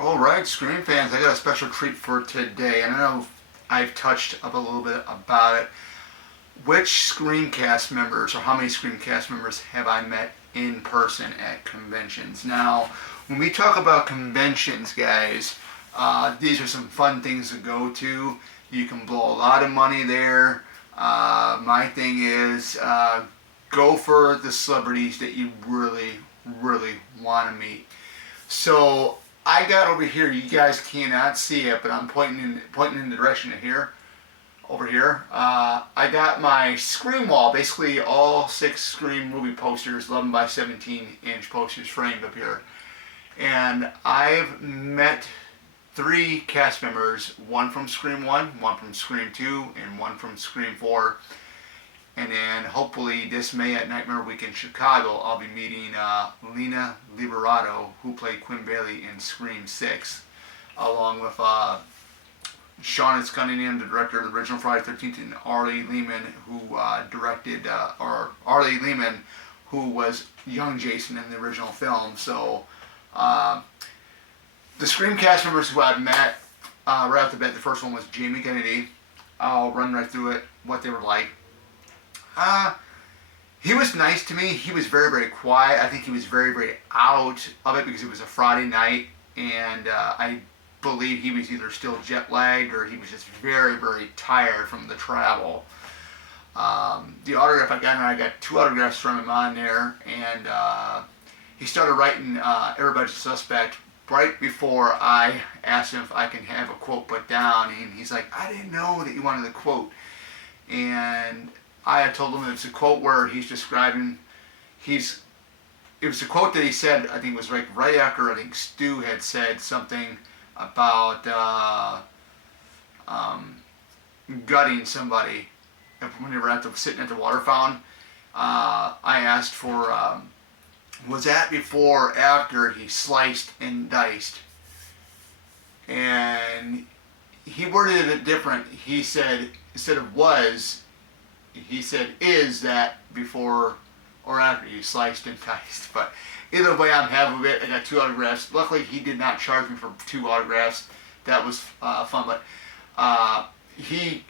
All right, Scream fans, I got a special treat for today, and I know I've touched up a little bit about it. Which Scream cast members, or how many Scream cast members, have I met in person at conventions? Now, when we talk about conventions, guys, these are some fun things to go to. You can blow a lot of money there. My thing is, go for the celebrities that you really, really want to meet. So I got over here. You guys cannot see it, but I'm pointing in the direction of here. Over here, I got my Scream wall. Basically, all 6 Scream movie posters, 11 by 17-inch posters framed up here. And I've met 3 cast members. One from Scream 1, one from Scream 2, and one from Scream 4. And then hopefully this May at Nightmare Week in Chicago, I'll be meeting Lena Liberato, who played Quinn Bailey in Scream 6, along with Sean S. Cunningham, the director of the original Friday the 13th, and Arlie Lehman, who Arlie Lehman, who was young Jason in the original film. So the Scream cast members who I've met right off the bat, the first one was Jamie Kennedy. I'll run right through it, what they were like. He was nice to me. He was very, very quiet. I think he was very, very out of it because it was a Friday night, and I believe he was either still jet lagged or he was just very, very tired from the travel. The autograph I got, and I got 2 autographs from him on there, and he started writing Everybody's a Suspect right before I asked him if I can have a quote put down, and he's like, I didn't know that you wanted the quote. And I had told him it's a quote where he's describing, it was a quote that he said, I think it was right after, I think Stu had said something about gutting somebody when they were sitting at the water fountain. I asked for, was that before or after he sliced and diced? And he worded it different. He said, instead of was, he said, is that before or after you sliced and diced? But either way, I'm happy with it. I got 2 autographs. Luckily, he did not charge me for 2 autographs. That was fun. But he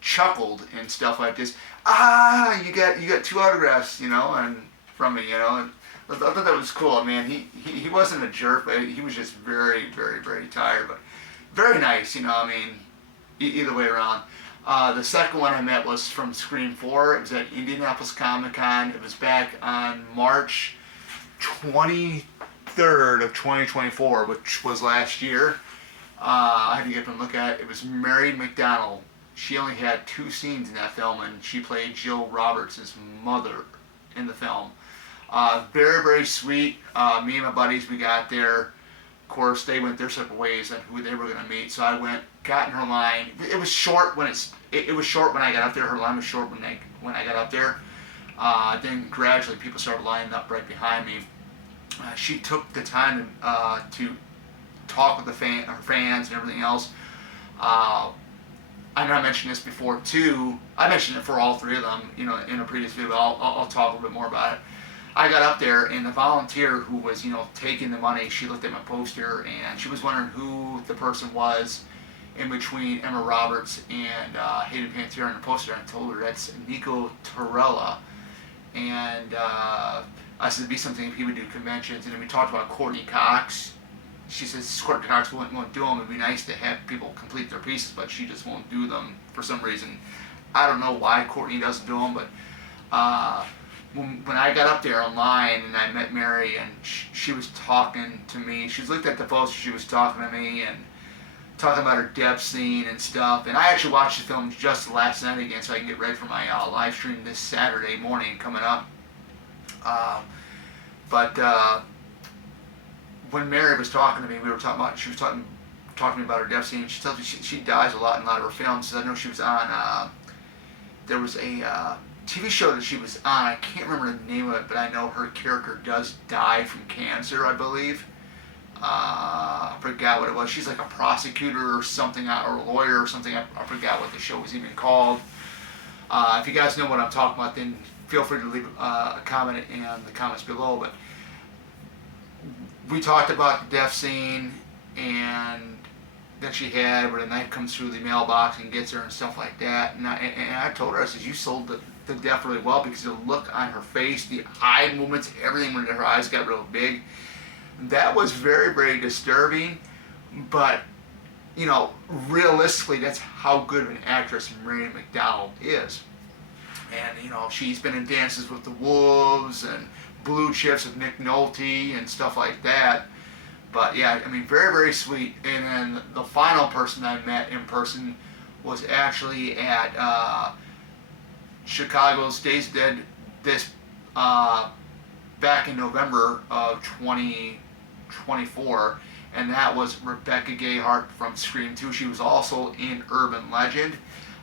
chuckled and stuff like this. You got 2 autographs, and from me, And I thought that was cool, man. He wasn't a jerk, but he was just very, very, very tired. But very nice, either way around. The second one I met was from Scream 4. It was at Indianapolis Comic Con. It was back on March 23rd of 2024, which was last year. I had to get up and look at it. It was Mary McDonnell. She only had 2 scenes in that film, and she played Jill Roberts' mother in the film. Very, very sweet. Me and my buddies, we got there. Of course, they went their separate ways on who they were going to meet. So I went, got in her line. It was short when it was short when I got up there. Her line was short when I got up there. Then gradually, people started lining up right behind me. She took the time to talk with her fans and everything else. I know I mentioned this before too. I mentioned it for all 3 of them, in a previous video. But I'll talk a little bit more about it. I got up there, and the volunteer who was, taking the money, she looked at my poster, and she was wondering who the person was in between Emma Roberts and Hayden Panettiere on the poster. And I told her that's Nico Torella. And I said it'd be something if he would do conventions. And then we talked about Courtney Cox. She says Courtney Cox won't do them. It'd be nice to have people complete their pieces, but she just won't do them for some reason. I don't know why Courtney doesn't do them, but when I got up there online and I met Mary, and she was talking to me. She looked at the poster, she was talking to me and talking about her death scene and stuff. And I actually watched the film just last night again so I can get ready for my live stream this Saturday morning coming up. But when Mary was talking to me, she was talking to me about her death scene. She tells me she dies a lot in a lot of her films. I know she was on, there was a TV show that she was on. I can't remember the name of it, but I know her character does die from cancer, I believe. I forgot what it was. She's like a prosecutor or something, or a lawyer or something. I forgot what the show was even called. If you guys know what I'm talking about, then feel free to leave a comment in the comments below. But we talked about the death scene, and that she had, where the knife comes through the mailbox and gets her and stuff like that. And I told her, I said, you sold the death really well, because the look on her face, the eye movements, everything when her eyes got real big, that was very, very disturbing. But realistically, that's how good of an actress Mary McDonnell is. And she's been in Dances with the Wolves and Blue Chips with Nick Nolte and stuff like that. But yeah, I mean, very, very sweet. And then the final person I met in person was actually at Chicago's Days of Dead this back in November of 2024, and that was Rebecca Gayheart from Scream 2. She was also in Urban Legend.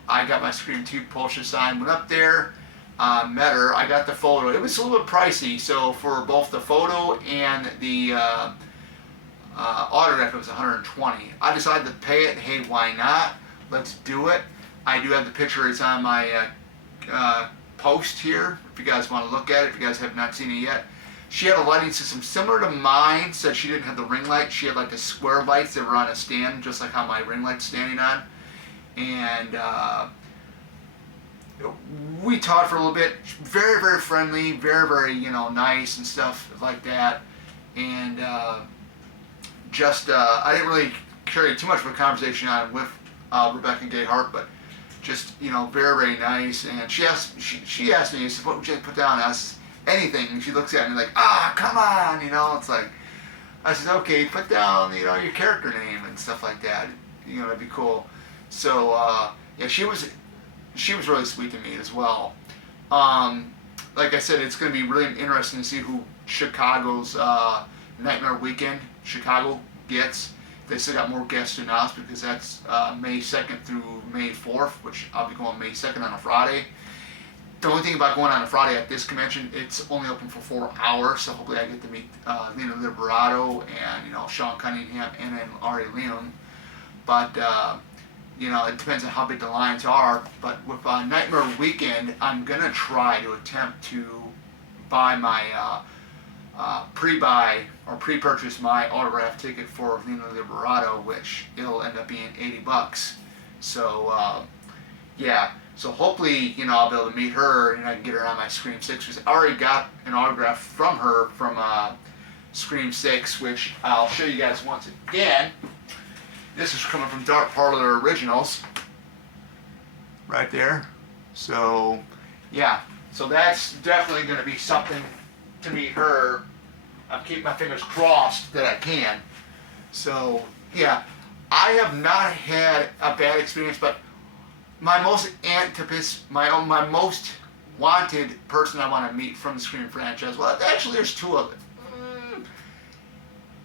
I got my Scream 2 poster signed, went up there, met her. I got the photo. It was a little bit pricey, so for both the photo and the autograph, it was $120. I decided to pay it. Hey, why not? Let's do it. I do have the picture. It's on my post here, if you guys want to look at it, if you guys have not seen it yet. She had a lighting system similar to mine, except she didn't have the ring light. She had like the square lights that were on a stand, just like how my ring light's standing on. And we talked for a little bit. Very, very friendly, very, very, nice and stuff like that. And I didn't really carry too much of a conversation on with Rebecca Gayheart, but just, very, very nice. And she asked me, she said, what would you like to put down? I said, anything. And she looks at me like, come on, it's like, I said, okay, put down, your character name and stuff like that. That'd be cool. So, yeah, she was really sweet to me as well. Like I said, it's going to be really interesting to see who Chicago's Nightmare Weekend Chicago gets. They still got more guests to announce, because that's May 2nd through May 4th, which I'll be going May 2nd on a Friday. The only thing about going on a Friday at this convention, it's only open for 4 hours, so hopefully I get to meet Lena Liberato and, Sean Cunningham and then Ari Lehman. But, it depends on how big the lines are. But with Nightmare Weekend, I'm going to try to attempt to buy my pre-buy or pre-purchase my autograph ticket for Lena Liberato, which it'll end up being $80. So yeah, so hopefully I'll be able to meet her and I can get her on my Scream 6, because I already got an autograph from her from Scream 6, which I'll show you guys once again. This is coming from Dark Parlor Originals, right there. So yeah, so that's definitely going to be something to meet her. I'm keeping my fingers crossed that I can. So yeah, I have not had a bad experience, but my most my most wanted person I want to meet from the Scream franchise, well, actually there's two of them.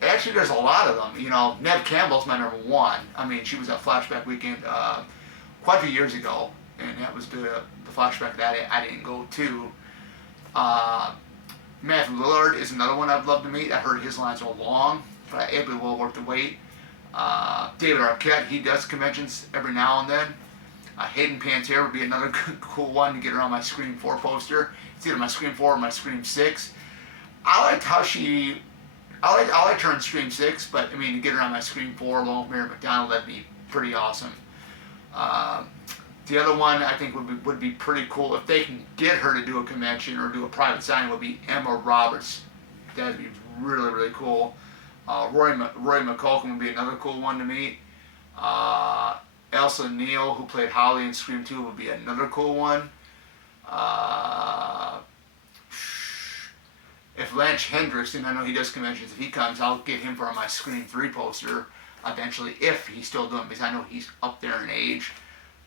Actually, there's a lot of them. Neve Campbell's my number one. I mean, she was at Flashback Weekend quite a few years ago, and that was the flashback that I didn't go to. Matthew Lillard is another one I'd love to meet. I heard his lines are long, but it'll be well worth the wait. David Arquette, he does conventions every now and then. Hayden Panettiere would be another cool one to get her on my Scream 4 poster. It's either my Scream 4 or my Scream 6. I liked how I liked her in Scream 6, but I mean, to get her on my Scream 4 along with Mary McDonnell, that'd be pretty awesome. The other one I think would be pretty cool if they can get her to do a convention or do a private signing, would be Emma Roberts. That'd be really, really cool. Roy McCulkin would be another cool one to meet. Elsa Neal, who played Holly in Scream 2, would be another cool one. If Lance Hendricks, and I know he does conventions, if he comes, I'll get him for my Scream 3 poster eventually, if he's still doing it, because I know he's up there in age.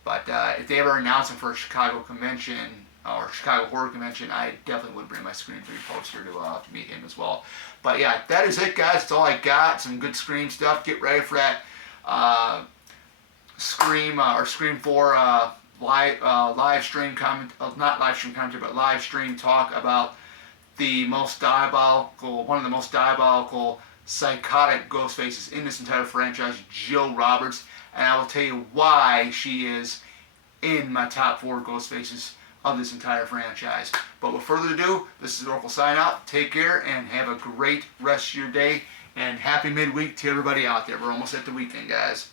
But if they ever announce him for a Chicago convention or Chicago Horror Convention, I definitely would bring my Scream 3 poster to meet him as well. But yeah, that is it, guys. That's all I got. Some good Scream stuff. Get ready for that Scream 4 live stream comment, not live stream commentary, but live stream talk about one of the most diabolical, psychotic ghost faces in this entire franchise, Jill Roberts, and I will tell you why she is in my top 4 ghost faces of this entire franchise. But with further ado, this is Oracle sign out. Take care and have a great rest of your day And happy midweek to everybody out there. We're almost at the weekend, guys.